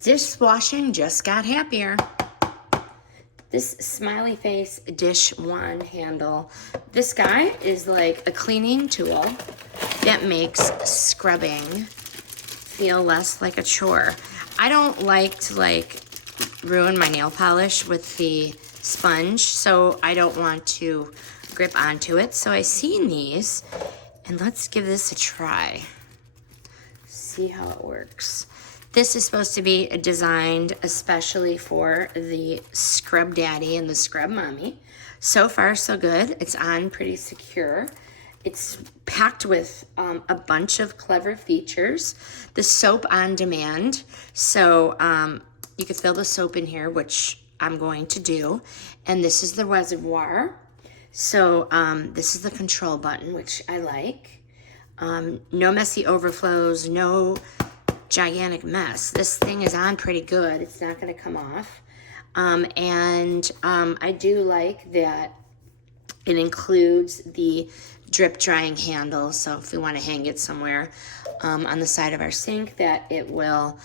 Dishwashing just got happier. This smiley face Dishwand handle. This guy is like a cleaning tool that makes scrubbing feel less like a chore. I don't like to ruin my nail polish with the sponge, so I don't want to grip onto it. So I seen these, and let's give this a try. See how it works. This is supposed to be designed especially for the scrub daddy and the scrub mommy. So far, so good. It's on pretty secure. It's packed with a bunch of clever features. The soap on demand. So you can fill the soap in here, which I'm going to do. And this is the reservoir. So this is the control button, which I like. No messy overflows, no gigantic mess. This thing is on pretty good. It's not going to come off. I do like that it includes the drip drying handle. So if we want to hang it somewhere on the side of our sink, that it will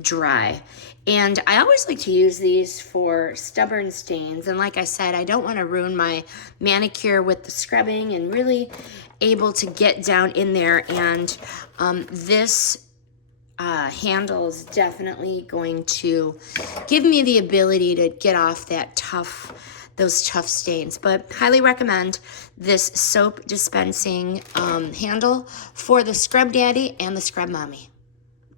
dry. And I always like to use these for stubborn stains. And like I said, I don't want to ruin my manicure with the scrubbing, and really able to get down in there. And this handle is definitely going to give me the ability to get off those tough stains. But highly recommend this soap dispensing handle for the scrub daddy and the scrub mommy.